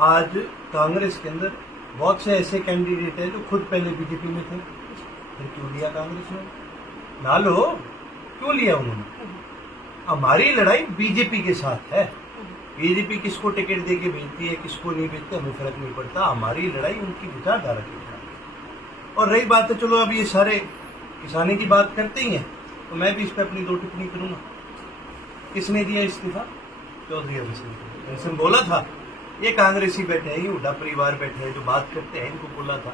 आज कांग्रेस के अंदर बहुत से ऐसे कैंडिडेट हैं जो खुद पहले बीजेपी में थे, फिर क्यों लिया कांग्रेस ने? ना लो, क्यों लिया उन्होंने? हमारी लड़ाई बीजेपी के साथ है। बीजेपी किसको टिकट दे के भेजती है, किसको नहीं भेजती, हमें फर्क नहीं पड़ता। हमारी लड़ाई उनकी विचारधारा के साथ। और रही बात है, चलो अब ये सारे किसानी की बात करते ही हैं, तो मैं भी इस पर अपनी 2 टिप्पणी करूंगा। किसने दिया इस्तीफा? चौधरी अभिषेक सिंह। बोला था ये कांग्रेसी बैठे हैं, ये हुड्डा परिवार बैठे हैं जो बात करते हैं, इनको बोला था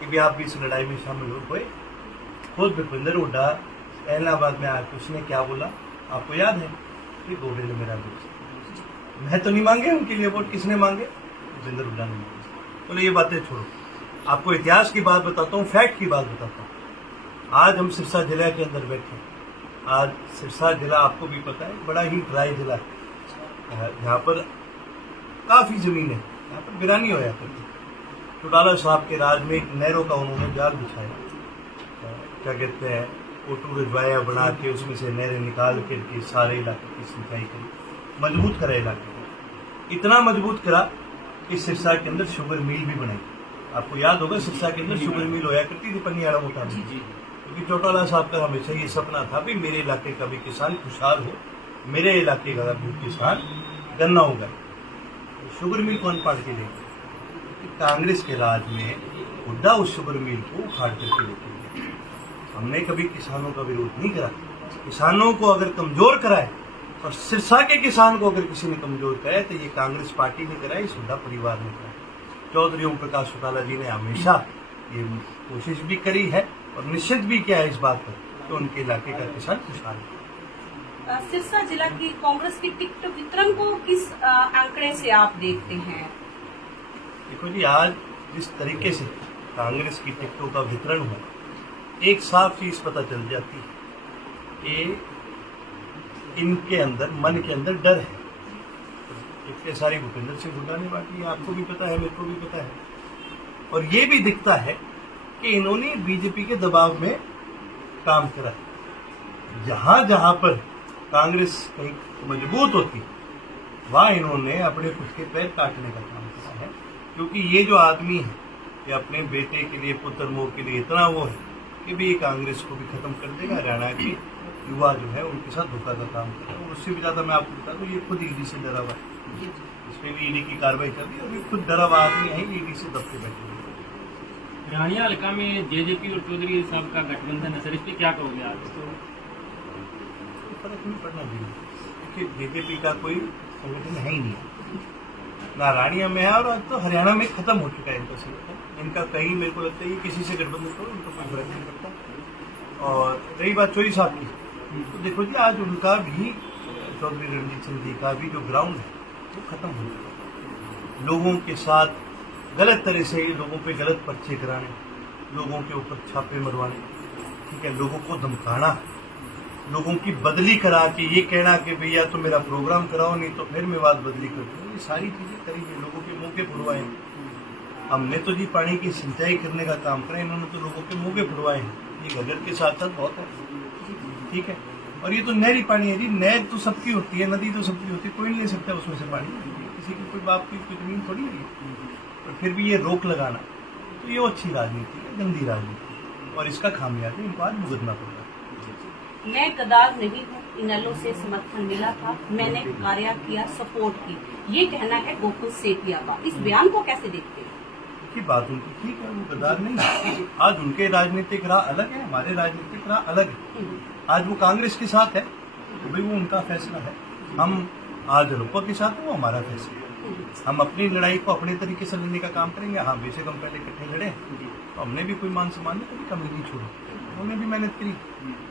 कि भी आप भी इस लड़ाई में शामिल हो। खुद भूपेंद्र हुड्डा इलाहाबाद में आकर उसने क्या बोला आपको याद है? कि गोविंद मेरा दोस्त। मैं तो नहीं मांगे उनके लिए वोट, किसने मांगे? भूपेंद्र हुड्डा ने मांगे। बोले ये बातें छोड़ो, आपको इतिहास की बात बताता हूँ, फैक्ट की बात बताता हूँ। आज हम सिरसा जिला के अंदर बैठे। आज सिरसा जिला आपको भी पता है बड़ा ही ड्राई जिला है, यहाँ पर काफी जमीन है, यहाँ पर वीरानी हो जाती है। चौटाला साहब के राज में एक नहरों का उन्होंने जाल बिछाया, क्या कहते हैं, कोटू रजवाया बना के उसमें से नहरें निकाल करके सारे इलाके की सिंचाई करी, मजबूत करा इलाके को। इतना मजबूत करा कि सिरसा के अंदर शुगर मिल भी बनाई। आपको याद होगा सिरसा के अंदर शुगर मिल होया करती थी पनियाड़ा मोटा में, क्योंकि चौटाला साहब का हमेशा ये सपना था भी मेरे इलाके का भी किसान खुशहाल हो, मेरे इलाके का भी किसान गन्ना होगा। शुगर मिल कौन पाड़ के लेगा? कांग्रेस के राज में हुड्डा उस शुगर मिल को उखाड़ करके लेके गया। हमने कभी किसानों का विरोध नहीं करा। किसानों को अगर कमजोर कराए, और सिरसा के किसान को अगर किसी ने कमजोर कराए तो ये कांग्रेस पार्टी ने कराई, इस हुड्डा परिवार ने कराई। चौधरी ओम प्रकाश चौटाला जी ने हमेशा ये कोशिश भी करी है और निश्चित भी किया है इस बात पर कि तो उनके इलाके का किसान खुशहाल है। सिरसा जिला की कांग्रेस की टिकट वितरण को किस आंकड़े से आप देखते हैं? देखो जी, आज जिस तरीके से कांग्रेस की टिकटों का वितरण हुआ, एक साफ चीज पता चल जाती है कि इनके अंदर, मन के अंदर डर है। इतने सारी भूपेंद्र सिंह हुड्डा ने बांटी, आपको भी पता है, मेरे को भी पता है। और ये भी दिखता है कि इन्होंने बीजेपी के दबाव में काम करा। जहां जहां पर कांग्रेस कहीं मजबूत होती, वहां इन्होंने अपने खुद के पैर काटने का काम किया है। क्योंकि ये जो आदमी है, ये अपने बेटे के लिए, पुत्र मोह के लिए इतना वो है कि भी ये कांग्रेस को भी खत्म कर देगा। हरियाणा के युवा जो है उनके साथ धोखा का काम कर रहा है। और उससे भी ज्यादा मैं आपको बता दूं, ये खुद ईडी से डरा हुआ है। इस पर भी ईडी की कार्रवाई कर रही है। अभी खुद डरा हुआ आदमी है, ईडी से दब के बैठे हुए। रानिया हल्का में जेजेपी और चौधरी साहब का गठबंधन है सर, इस पर क्या कहोगे आज? तो फर्क नहीं पड़ना चाहिए, क्योंकि बीजेपी का कोई संगठन है ही नहीं, ना रानिया में है, और आज तो हरियाणा में खत्म हो चुका है इनका संगठन। इनका कहीं, मेरे को लगता है कि किसी से गठबंधन करो, इनको कोई फर्क नहीं पड़ता। और रही बात चौधरी साहब की, तो देखो जी, आज उनका भी, चौधरी रणजीत सिंह जी का भी जो ग्राउंड है वो खत्म हो चुका है। लोगों के साथ गलत तरह से लोगों पे गलत पर्चे कराने, लोगों के ऊपर छापे मरवाने, ठीक है, लोगों को धमकाना, लोगों की बदली करा के ये कहना कि भैया तो मेरा प्रोग्राम कराओ, नहीं तो फिर मैं बात बदली कर दूँ। ये सारी चीजें करी है, लोगों के मुंह के फुड़वाए। हमने तो जी पानी की सिंचाई करने का काम करा, इन्होंने तो लोगों के मुंह के फुड़वाए हैं। ये गजर के साथ साथ बहुत है, ठीक है। और ये तो नहरी पानी है जी, नहर तो सबकी होती है, नदी तो सबकी होती है, कोई नहीं ले सकता उसमें से पानी। किसी की कोई बाप की कोई जमीन थोड़ी है, और फिर भी ये रोक लगाना, तो ये अच्छी राजनीति है, गंदी राजनीति, और इसका खामियाजा इनको आज भुगतना पड़ रहा है। मैं गद्दार नहीं हूँ, इनेलो से समर्थन मिला था, मैंने कार्य किया, सपोर्ट की, ये कहना है गोकुल सेठिया का। इस बयान को कैसे देखते हैं? की बात उनकी ठीक है, वो गद्दार नहीं है। आज उनके राजनीतिक राह अलग है, हमारे राजनीतिक राह अलग है। आज वो कांग्रेस के साथ है, तो भाई वो उनका फैसला है। हम आज लोपा के साथ, वो हमारा फैसला है। हम अपनी लड़ाई को अपने तरीके से लड़ने का काम करेंगे। हाँ, बेशक हम पहले इकट्ठे लड़े, तो हमने भी कोई मान सम्मान नहीं, कभी कमी नहीं छोड़ी, उन्होंने भी मेहनत करी,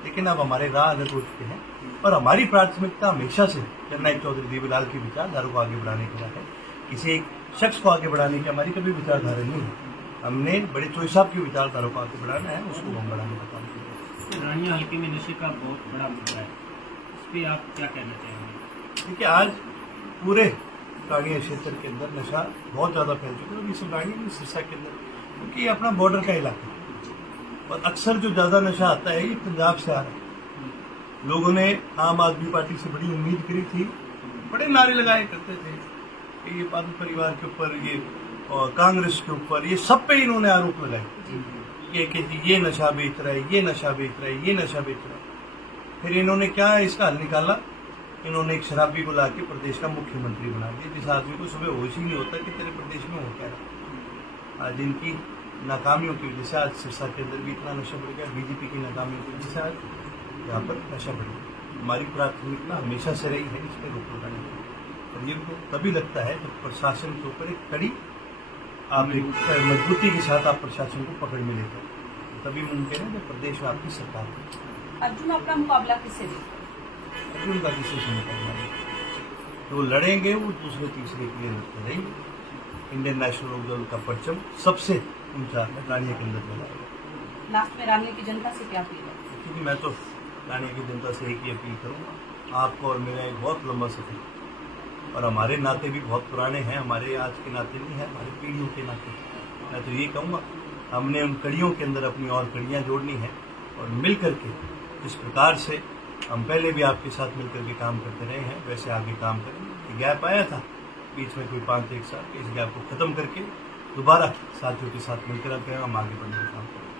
लेकिन अब हमारे राह अलग हो चुके हैं। और हमारी प्राथमिकता हमेशा से जननायक चौधरी देवीलाल की विचारधारा को आगे बढ़ाने के लिए है। किसी एक शख्स को आगे बढ़ाने की हमारी कभी विचारधारा नहीं है। हमने बड़े चौधरी साहब की विचारधारा को आगे बढ़ाना है, उसको हम बढ़ाने का काम करेंगे। रानिया हल्के में नशे का बहुत बड़ा मुद्दा है, इस पर आप क्या कहना चाहेंगे? देखिए, आज पूरे काड़िया क्षेत्र के अंदर नशा बहुत ज्यादा फैल चुका है, और ये सब गाड़ी नहीं, सिरसा के अंदर, क्योंकि ये अपना बॉर्डर का इलाका है। और अक्सर जो ज्यादा नशा आता है ये पंजाब से आ रहा है। लोगों ने आम आदमी पार्टी से बड़ी उम्मीद करी थी, बड़े नारे लगाए करते थे कि ये पाल परिवार के ऊपर, ये कांग्रेस के ऊपर, ये सब पे इन्होंने आरोप लगाए कि ये नशा बेच रहा है, ये नशा बेच रहा है, ये नशा बेच रहा है। फिर इन्होंने क्या इसका हल निकाला, इन्होंने एक शराबी को ला के प्रदेश का मुख्यमंत्री बना दिया, जिस आदमी को सुबह होश ही नहीं होता कि तेरे प्रदेश में हो क्या रहा। आज इनकी नाकामियों की वजह से आज सिरसा के अंदर भी इतना नशा बढ़ गया, बीजेपी की नाकामियों की वजह से आज यहाँ पर नशा बढ़ गया। हमारी प्राथमिकता हमेशा से रही है इस पर रोक लगाने की, और ये तभी लगता है जब प्रशासन के ऊपर एक कड़ी, आप एक मजबूती के साथ आप प्रशासन को पकड़ में लेते हैं, तभी मुमकिन है जब प्रदेश में आपकी सरकार है। अर्जुन अपना मुकाबला किससे देखते हैं? अर्जुन का किसी से मुकाबला नहीं, तो लड़ेंगे वो दूसरे तीसरे के लिए लड़ते रहेंगे। इंडियन नेशनल लोक दल का परचम सबसे ऊंचा रानिया के अंदर लगाएगा। लास्ट में रानिया की जनता से क्या अपील है? क्योंकि मैं तो रानिया की जनता से एक ही अपील करूँगा, आपको और मेरा एक बहुत लंबा सफर, और हमारे नाते भी बहुत पुराने हैं, हमारे आज के नाते नहीं है, हमारे पीढ़ियों के नाते। मैं तो ये कहूँगा, हमने उन कड़ियों के अंदर अपनी और कड़ियाँ जोड़नी है, और मिल करके जिस प्रकार से हम पहले भी आपके साथ मिलकर के काम करते रहे हैं, वैसे आगे काम करेंगे। गैप आया था बीच में कोई 5-1 साल, इस गैप को खत्म करके दोबारा साथियों के साथ मिलकर हम आगे बढ़ने का काम करेंगे।